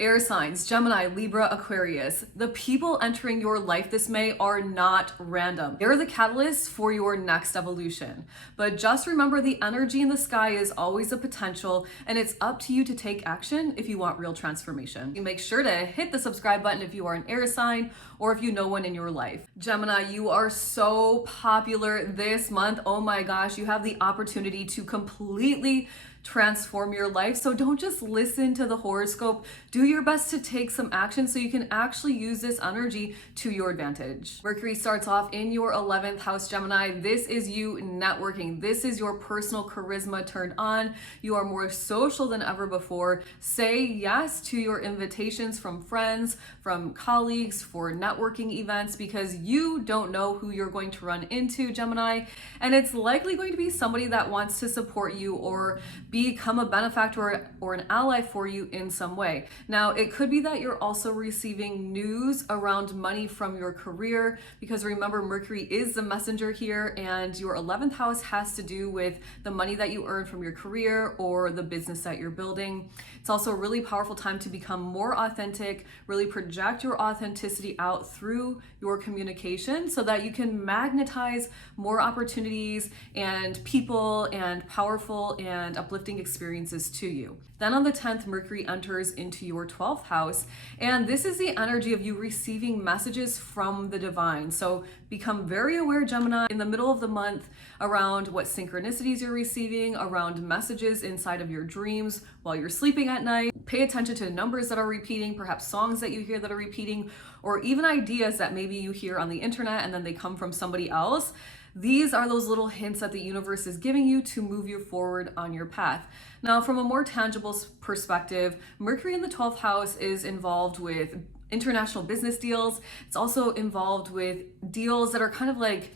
Air signs, Gemini, Libra, Aquarius. The people entering your life this May are not random. They're the catalysts for your next evolution. But just remember, the energy in the sky is always a potential, and it's up to you to take action if you want real transformation. You make sure to hit the subscribe button if you are an air sign or if you know one in your life. Gemini, you are so popular this month. Oh my gosh, you have the opportunity to completely transform your life. So don't just listen to the horoscope. Do your best to take some action so you can actually use this energy to your advantage. Mercury starts off in your 11th house, Gemini. This is you networking. This is your personal charisma turned on. You are more social than ever before. Say yes to your invitations from friends, from colleagues for networking events, because you don't know who you're going to run into, Gemini. And it's likely going to be somebody that wants to support you or become a benefactor or an ally for you in some way. Now, it could be that you're also receiving news around money from your career, because remember, Mercury is the messenger here, and your 11th house has to do with the money that you earn from your career or the business that you're building. It's also a really powerful time to become more authentic, really project your authenticity out through your communication so that you can magnetize more opportunities and people and powerful and uplifting experiences to you. Then on the 10th, Mercury enters into your 12th house, and this is the energy of you receiving messages from the divine. So become very aware, Gemini, in the middle of the month around what synchronicities you're receiving, around messages inside of your dreams while you're sleeping at night. Pay attention to numbers that are repeating, perhaps songs that you hear that are repeating, or even ideas that maybe you hear on the internet and then they come from somebody else. These are those little hints that the universe is giving you to move you forward on your path. Now, from a more tangible perspective, Mercury in the 12th house is involved with international business deals. It's also involved with deals that are kind of like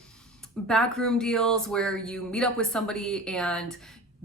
backroom deals where you meet up with somebody and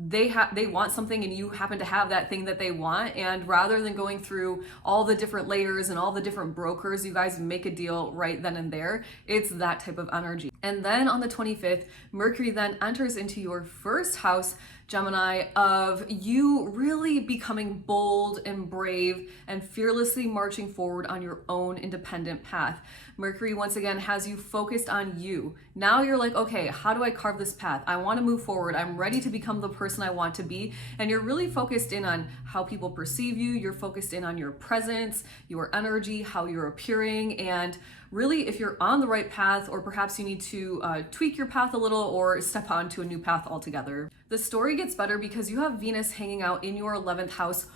they want something and you happen to have that thing that they want, and rather than going through all the different layers and all the different brokers, you guys make a deal right then and there. It's that type of energy. And then on the 25th, Mercury then enters into your first house, Gemini, of you really becoming bold and brave and fearlessly marching forward on your own independent path. Mercury once again has you focused on you. Now you're like, okay, how do I carve this path? I want to move forward. I'm ready to become the person I want to be. And you're really focused in on how people perceive you. You're focused in on your presence, your energy, how you're appearing, and really, if you're on the right path, or perhaps you need to tweak your path a little or step onto a new path altogether. The story gets better because you have Venus hanging out in your 11th house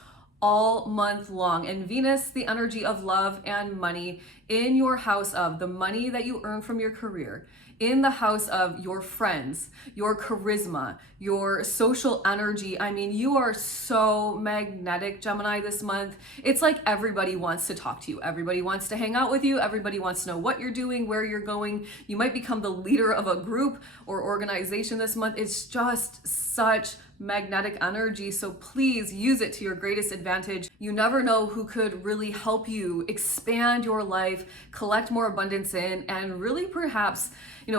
all month long. And Venus, the energy of love and money, in your house of the money that you earn from your career, in the house of your friends, your charisma, your social energy. I mean, you are so magnetic, Gemini, this month. It's like everybody wants to talk to you. Everybody wants to hang out with you. Everybody wants to know what you're doing, where you're going. You might become the leader of a group or organization this month. It's just such magnetic energy, so please use it to your greatest advantage. You never know who could really help you expand your life, collect more abundance in, and really perhaps,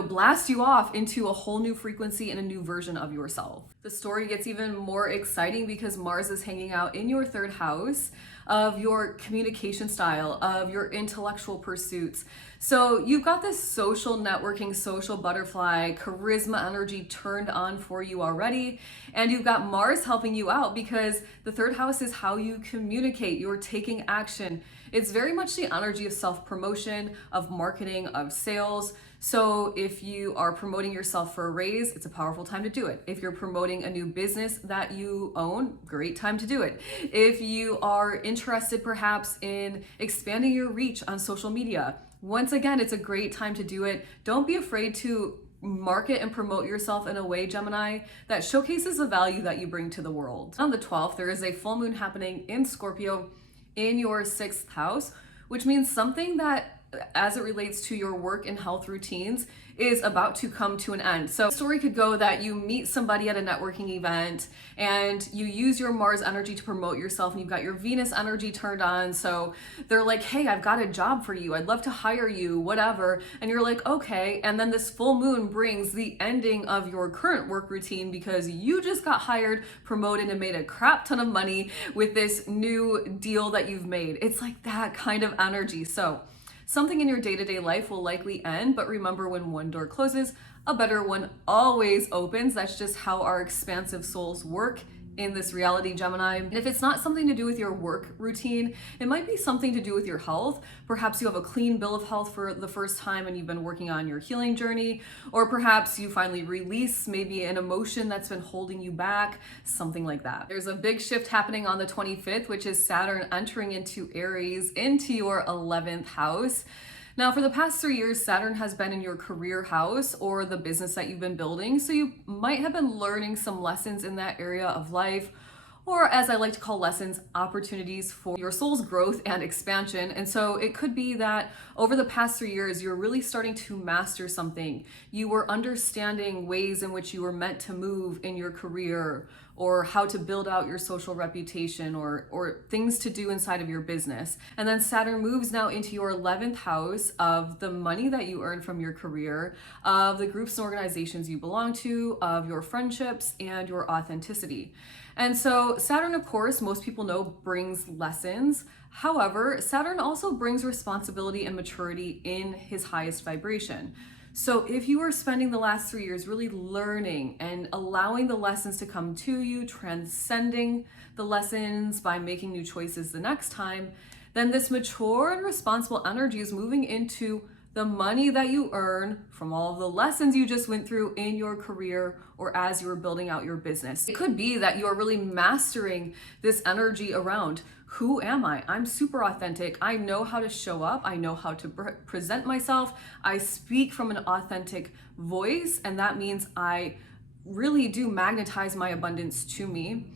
blast you off into a whole new frequency and a new version of yourself. The story gets even more exciting because Mars is hanging out in your 3rd house of your communication style, of your intellectual pursuits. So you've got this social networking, social butterfly, charisma energy turned on for you already. And you've got Mars helping you out because the 3rd house is how you communicate. You're taking action. It's very much the energy of self-promotion, of marketing, of sales. So if you are promoting yourself for a raise, it's a powerful time to do it. If you're promoting a new business that you own, great time to do it. If you are interested perhaps in expanding your reach on social media, once again, it's a great time to do it. Don't be afraid to market and promote yourself in a way, Gemini, that showcases the value that you bring to the world. On the 12th, there is a full moon happening in Scorpio in your 6th house, which means something that as it relates to your work and health routines is about to come to an end. So the story could go that you meet somebody at a networking event and you use your Mars energy to promote yourself, and you've got your Venus energy turned on. So they're like, hey, I've got a job for you. I'd love to hire you, whatever. And you're like, okay. And then this full moon brings the ending of your current work routine because you just got hired, promoted, and made a crap ton of money with this new deal that you've made. It's like that kind of energy. So something in your day-to-day life will likely end, but remember, when one door closes, a better one always opens. That's just how our expansive souls work in this reality, Gemini. And if it's not something to do with your work routine, it might be something to do with your health. Perhaps you have a clean bill of health for the first time and you've been working on your healing journey, or perhaps you finally release maybe an emotion that's been holding you back, something like that. There's a big shift happening on the 25th, which is Saturn entering into Aries, into your 11th house. Now, for the past 3 years, Saturn has been in your career house or the business that you've been building. So you might have been learning some lessons in that area of life, or as I like to call lessons, opportunities for your soul's growth and expansion. And so it could be that over the past 3 years, you're really starting to master something. You were understanding ways in which you were meant to move in your career, or how to build out your social reputation, or things to do inside of your business. And then Saturn moves now into your 11th house of the money that you earn from your career, of the groups and organizations you belong to, of your friendships, and your authenticity. And so Saturn, of course, most people know, brings lessons. However, Saturn also brings responsibility and maturity in his highest vibration. So if you are spending the last 3 years really learning and allowing the lessons to come to you, transcending the lessons by making new choices the next time, then this mature and responsible energy is moving into the money that you earn from all of the lessons you just went through in your career or as you were building out your business. It could be that you're really mastering this energy around, who am I? I'm super authentic. I know how to show up. I know how to present myself. I speak from an authentic voice, and that means I really do magnetize my abundance to me.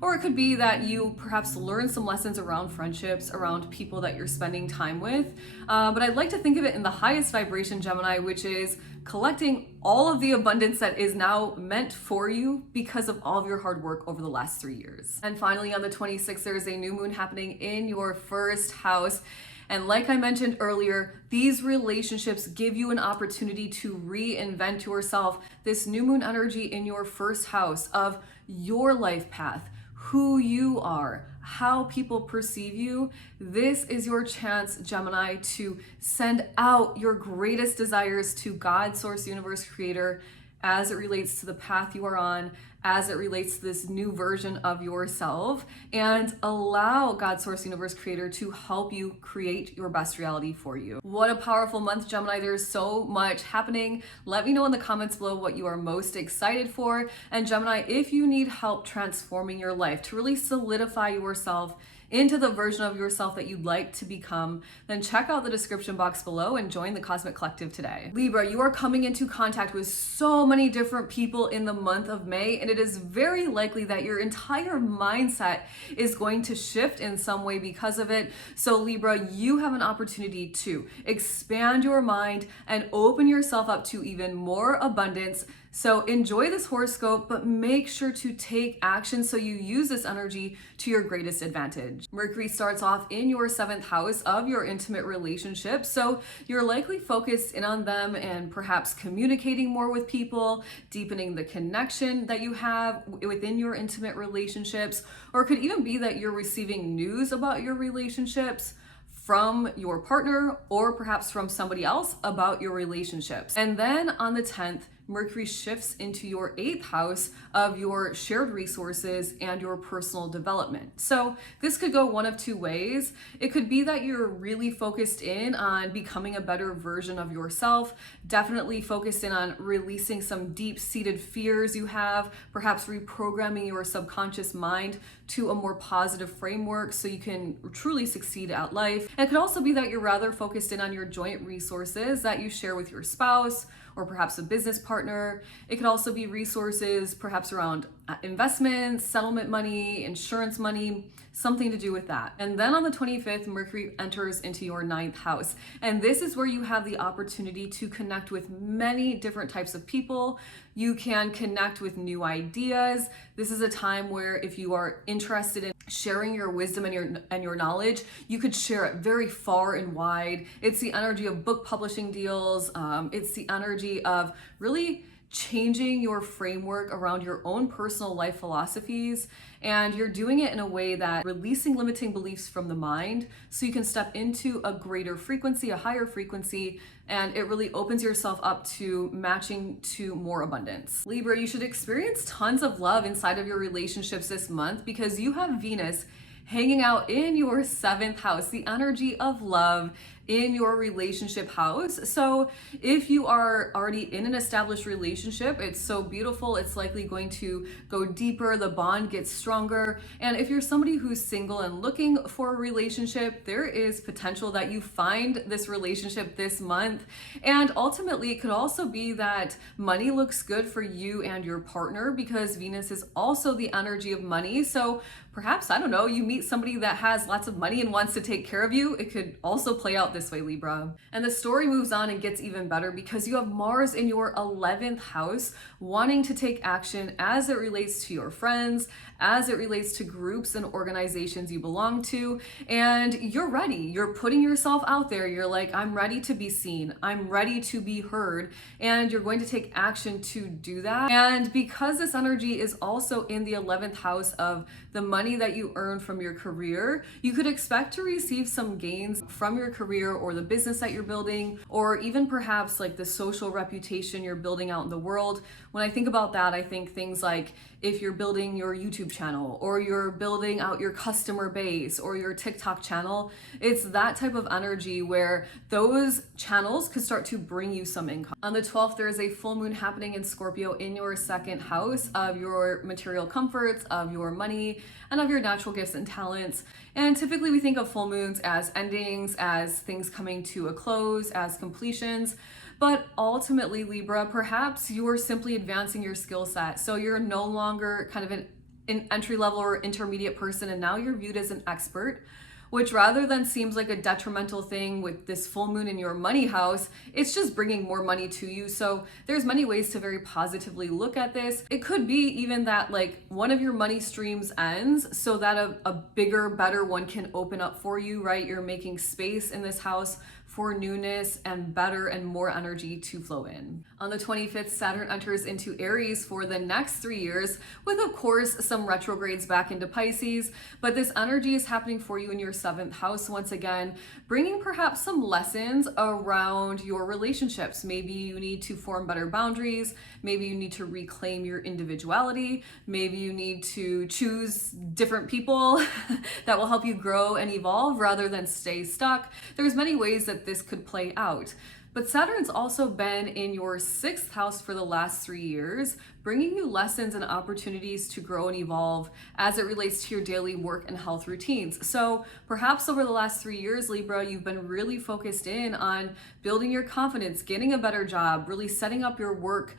Or it could be that you perhaps learn some lessons around friendships, around people that you're spending time with. But I'd like to think of it in the highest vibration, Gemini, which is collecting all of the abundance that is now meant for you because of all of your hard work over the last 3 years. And finally, on the 26th, there is a new moon happening in your first house. And like I mentioned earlier, these relationships give you an opportunity to reinvent yourself. This new moon energy in your first house of your life path, who you are, how people perceive you. This is your chance, Gemini, to send out your greatest desires to God, Source, Universe, Creator, as it relates to the path you are on, as it relates to this new version of yourself, and allow God, Source, Universe, Creator to help you create your best reality for you. What a powerful month, Gemini. There's so much happening. Let me know in the comments below what you are most excited for. And Gemini, if you need help transforming your life to really solidify yourself into the version of yourself that you'd like to become, then check out the description box below and join the Cosmic Collective today. Libra, you are coming into contact with so many different people in the month of May, and it is very likely that your entire mindset is going to shift in some way because of it. So Libra, you have an opportunity to expand your mind and open yourself up to even more abundance. So enjoy this horoscope, but make sure to take action so you use this energy to your greatest advantage. Mercury starts off in your 7th house of your intimate relationships. So you're likely focused in on them and perhaps communicating more with people, deepening the connection that you have within your intimate relationships, or it could even be that you're receiving news about your relationships from your partner or perhaps from somebody else about your relationships. And then on the 10th, Mercury shifts into your 8th house of your shared resources and your personal development. So this could go one of two ways. It could be that you're really focused in on becoming a better version of yourself, definitely focused in on releasing some deep-seated fears you have, perhaps reprogramming your subconscious mind to a more positive framework so you can truly succeed at life. And it could also be that you're rather focused in on your joint resources that you share with your spouse, or perhaps a business partner. It could also be resources, perhaps around investments, settlement money, insurance money, something to do with that. And then on the 25th, Mercury enters into your 9th house. And this is where you have the opportunity to connect with many different types of people. You can connect with new ideas. This is a time where if you are interested in sharing your wisdom and your knowledge, you could share it very far and wide. It's the energy of book publishing deals. It's the energy of really changing your framework around your own personal life philosophies, and you're doing it in a way that releasing limiting beliefs from the mind so you can step into a greater frequency, a higher frequency, and it really opens yourself up to matching to more abundance. Libra, you should experience tons of love inside of your relationships this month because you have Venus hanging out in your 7th house, the energy of love in your relationship house. So if you are already in an established relationship, it's so beautiful. It's likely going to go deeper. The bond gets stronger. And if you're somebody who's single and looking for a relationship, there is potential that you find this relationship this month. And ultimately, it could also be that money looks good for you and your partner because Venus is also the energy of money. So perhaps, I don't know, you meet somebody that has lots of money and wants to take care of you. It could also play out this way, Libra. And the story moves on and gets even better because you have Mars in your 11th house wanting to take action as it relates to your friends, as it relates to groups and organizations you belong to. And you're ready. You're putting yourself out there. You're like, I'm ready to be seen. I'm ready to be heard. And you're going to take action to do that. And because this energy is also in the 11th house of the money that you earn from your career, you could expect to receive some gains from your career or the business that you're building, or even perhaps like the social reputation you're building out in the world. When I think about that, I think things like if you're building your YouTube channel or you're building out your customer base or your TikTok channel, it's that type of energy where those channels could start to bring you some income. On the 12th, there is a full moon happening in Scorpio in your 2nd house of your material comforts, of your money, and of your natural gifts and talents. And typically we think of full moons as endings, as things coming to a close, as completions. But ultimately, Libra, perhaps you're simply advancing your skill set. So you're no longer kind of an entry level or intermediate person, and now you're viewed as an expert, which rather than seems like a detrimental thing with this full moon in your money house, it's just bringing more money to you. So there's many ways to very positively look at this. It could be even that like one of your money streams ends so that a bigger, better one can open up for you, right? You're making space in this house for newness and better and more energy to flow in. On the 25th, Saturn enters into Aries for the next 3 years, with of course some retrogrades back into Pisces, but this energy is happening for you in your 7th house once again, bringing perhaps some lessons around your relationships. Maybe you need to form better boundaries, maybe you need to reclaim your individuality, maybe you need to choose different people that will help you grow and evolve rather than stay stuck. There's many ways that this could play out. But Saturn's also been in your 6th house for the last 3 years, bringing you lessons and opportunities to grow and evolve as it relates to your daily work and health routines. So perhaps over the last 3 years, Libra, you've been really focused in on building your confidence, getting a better job, really setting up your work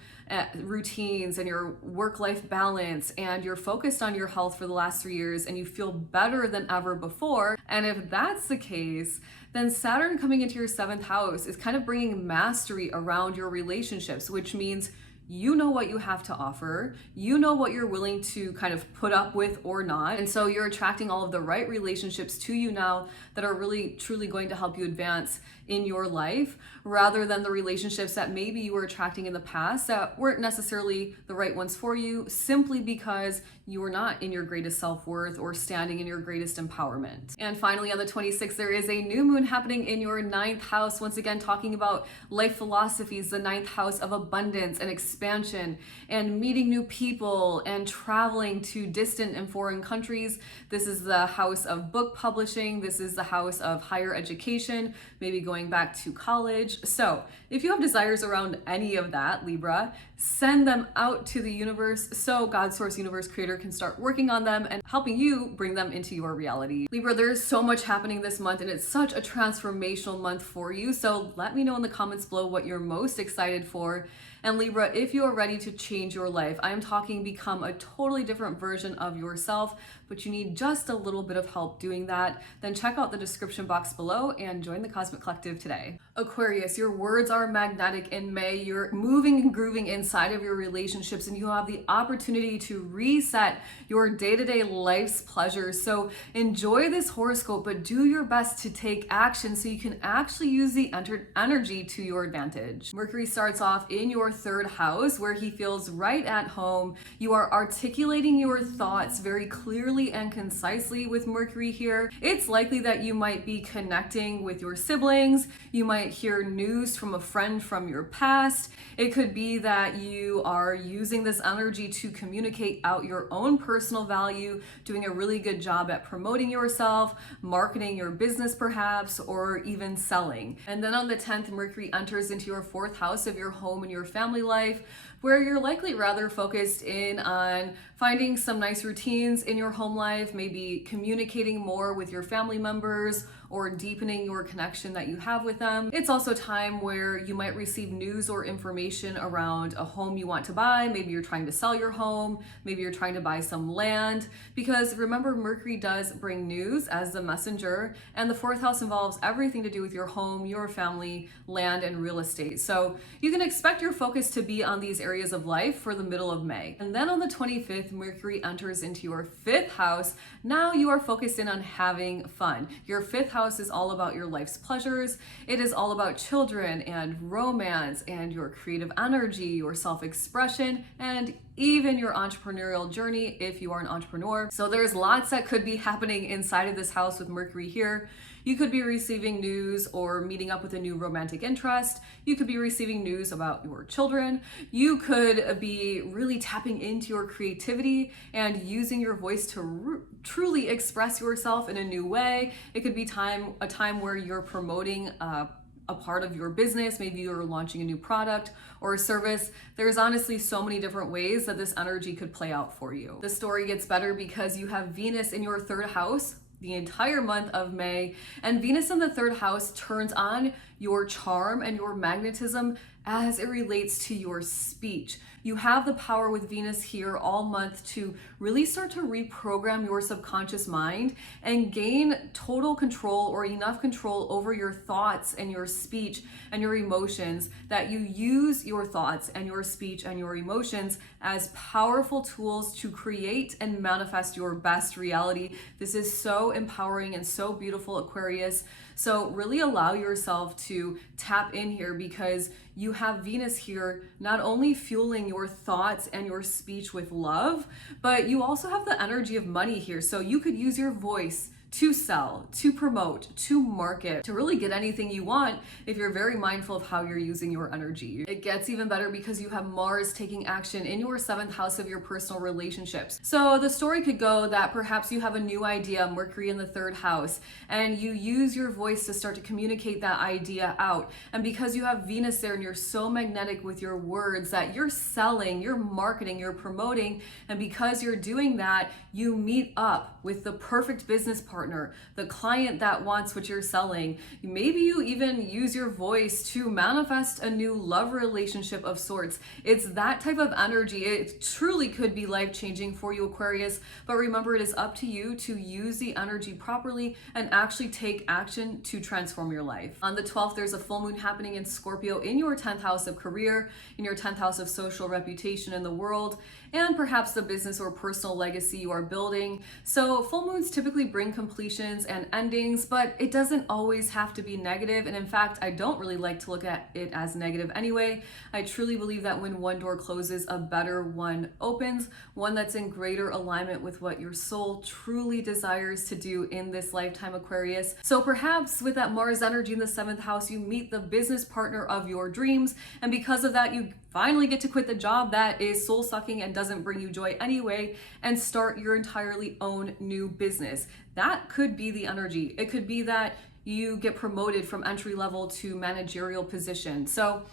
routines and your work-life balance, and you're focused on your health for the last 3 years and you feel better than ever before. And if that's the case, then Saturn coming into your 7th house is kind of bringing mastery around your relationships, which means you know what you have to offer, you know what you're willing to kind of put up with or not. And so you're attracting all of the right relationships to you now that are really truly going to help you advance in your life, rather than the relationships that maybe you were attracting in the past that weren't necessarily the right ones for you, simply because you were not in your greatest self-worth or standing in your greatest empowerment. And finally, on the 26th, there is a new moon happening in your 9th house, once again talking about life philosophies, the 9th house of abundance and experience expansion and meeting new people and traveling to distant and foreign countries. This is the house of book publishing. This is the house of higher education, maybe going back to college. So if you have desires around any of that, Libra, send them out to the universe so God, Source, Universe, Creator can start working on them and helping you bring them into your reality. Libra, there's so much happening this month and it's such a transformational month for you. So let me know in the comments below what you're most excited for. And Libra, if you are ready to change your life, I am talking become a totally different version of yourself, but you need just a little bit of help doing that, then check out the description box below and join the Cosmic Collective today. Aquarius, your words are magnetic in May. You're moving and grooving inside of your relationships and you have the opportunity to reset your day-to-day life's pleasures. So enjoy this horoscope, but do your best to take action so you can actually use the energy to your advantage. Mercury starts off in your third house where he feels right at home. You are articulating your thoughts very clearly and concisely with Mercury here. It's likely that you might be connecting with your siblings. You might hear news from a friend from your past. It could be that you are using this energy to communicate out your own personal value, doing a really good job at promoting yourself, marketing your business perhaps, or even selling. And then on the 10th, Mercury enters into your fourth house of your home and your family life, where you're likely rather focused in on finding some nice routines in your home life, maybe communicating more with your family members or deepening your connection that you have with them. It's also a time where you might receive news or information around a home you want to buy. Maybe you're trying to sell your home, maybe you're trying to buy some land, because remember, Mercury does bring news as the messenger, and the fourth house involves everything to do with your home, your family, land, and real estate. So you can expect your focus to be on these areas of life for the middle of May. And then on the 25th, Mercury enters into your fifth house. Now you are focused in on having fun. Your fifth house is all about your life's pleasures. It is all about children and romance and your creative energy, your self-expression, and even your entrepreneurial journey if you are an entrepreneur. So there's lots that could be happening inside of this house with Mercury here. You could be receiving news or meeting up with a new romantic interest. You could be receiving news about your children. You could be really tapping into your creativity and using your voice to truly express yourself in a new way. It could be a time where you're promoting a part of your business. Maybe you're launching a new product or a service. There's honestly so many different ways that this energy could play out for you. The story gets better because you have Venus in your third house the entire month of May, and Venus in the third house turns on your charm and your magnetism as it relates to your speech. You have the power with Venus here all month to really start to reprogram your subconscious mind and gain total control or enough control over your thoughts and your speech and your emotions that you use your thoughts and your speech and your emotions as powerful tools to create and manifest your best reality. This is so empowering and so beautiful, Aquarius. So really allow yourself to tap in here because you have Venus here not only fueling your thoughts and your speech with love, but you also have the energy of money here. So you could use your voice to sell, to promote, to market, to really get anything you want if you're very mindful of how you're using your energy. It gets even better because you have Mars taking action in your seventh house of your personal relationships. So the story could go that perhaps you have a new idea, Mercury in the third house, and you use your voice to start to communicate that idea out. And because you have Venus there and you're so magnetic with your words that you're selling, you're marketing, you're promoting, and because you're doing that, you meet up with the perfect business partner, the client that wants what you're selling. Maybe you even use your voice to manifest a new love relationship of sorts. It's that type of energy. It truly could be life-changing for you, Aquarius, but remember, it is up to you to use the energy properly and actually take action to transform your life. On the 12th, there's a full moon happening in Scorpio in your 10th house of career, in your 10th house of social reputation in the world, and perhaps the business or personal legacy you are building. So full moons typically bring completions and endings, but it doesn't always have to be negative. And in fact, I don't really like to look at it as negative anyway. I truly believe that when one door closes, a better one opens, one that's in greater alignment with what your soul truly desires to do in this lifetime, Aquarius. So perhaps with that Mars energy in the 7th house, you meet the business partner of your dreams. And because of that, you finally get to quit the job that is soul sucking and doesn't bring you joy anyway and start your entirely own new business. That could be the energy. It could be that you get promoted from entry level to managerial position. So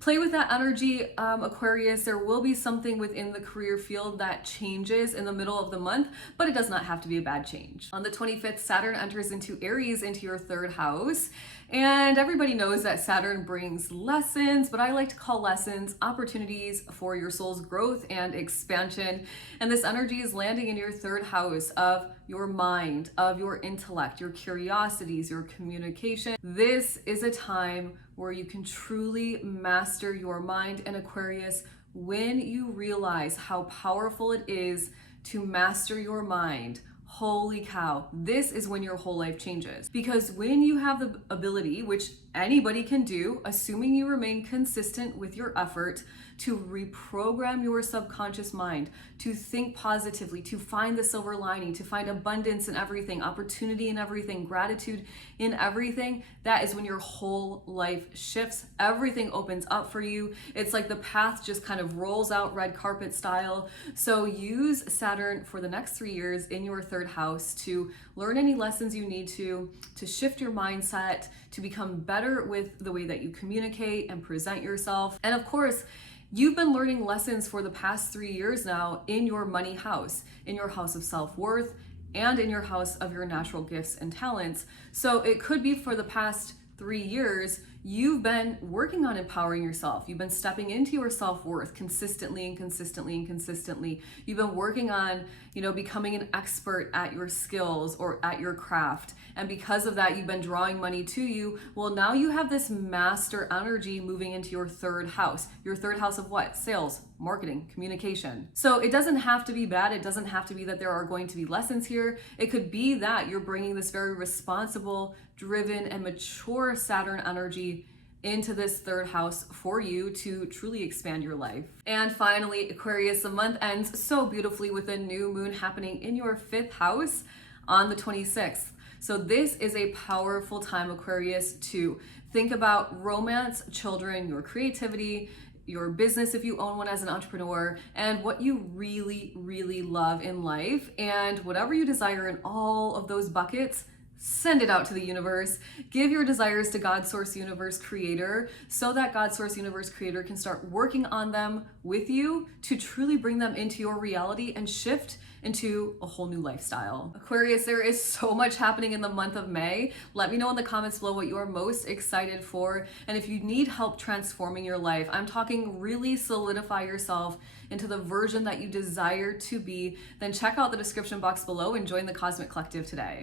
play with that energy, Aquarius. There will be something within the career field that changes in the middle of the month, but it does not have to be a bad change. On the 25th, Saturn enters into Aries, into your 3rd house. And everybody knows that Saturn brings lessons, but I like to call lessons opportunities for your soul's growth and expansion. And this energy is landing in your 3rd house of your mind, of your intellect, your curiosities, your communication. This is a time where you can truly master your mind. And Aquarius, when you realize how powerful it is to master your mind, holy cow, this is when your whole life changes. Because when you have the ability, which anybody can do, assuming you remain consistent with your effort, to reprogram your subconscious mind, to think positively, to find the silver lining, to find abundance in everything, opportunity in everything, gratitude in everything, that is when your whole life shifts. Everything opens up for you. It's like the path just kind of rolls out red carpet style. So use Saturn for the next 3 years in your 3rd house to learn any lessons you need to shift your mindset, to become better with the way that you communicate and present yourself. And of course, you've been learning lessons for the past 3 years now in your money house, in your house of self-worth, and in your house of your natural gifts and talents. So it could be for the past 3 years, you've been working on empowering yourself. You've been stepping into your self-worth consistently and consistently and consistently. You've been working on, becoming an expert at your skills or at your craft. And because of that, you've been drawing money to you. Well, now you have this master energy moving into your 3rd house. Your 3rd house of what? Sales, marketing, communication. So it doesn't have to be bad. It doesn't have to be that there are going to be lessons here. It could be that you're bringing this very responsible, driven, and mature Saturn energy into this 3rd house for you to truly expand your life. And finally, Aquarius, the month ends so beautifully with a new moon happening in your 5th house on the 26th. So this is a powerful time, Aquarius, to think about romance, children, your creativity, your business if you own one as an entrepreneur, and what you really, really love in life. And whatever you desire in all of those buckets, send it out to the universe. Give your desires to God Source Universe Creator so that God Source Universe Creator can start working on them with you to truly bring them into your reality and shift into a whole new lifestyle. Aquarius, there is so much happening in the month of May. Let me know in the comments below what you are most excited for. And if you need help transforming your life, I'm talking really solidify yourself into the version that you desire to be, then check out the description box below and join the Cosmic Collective today.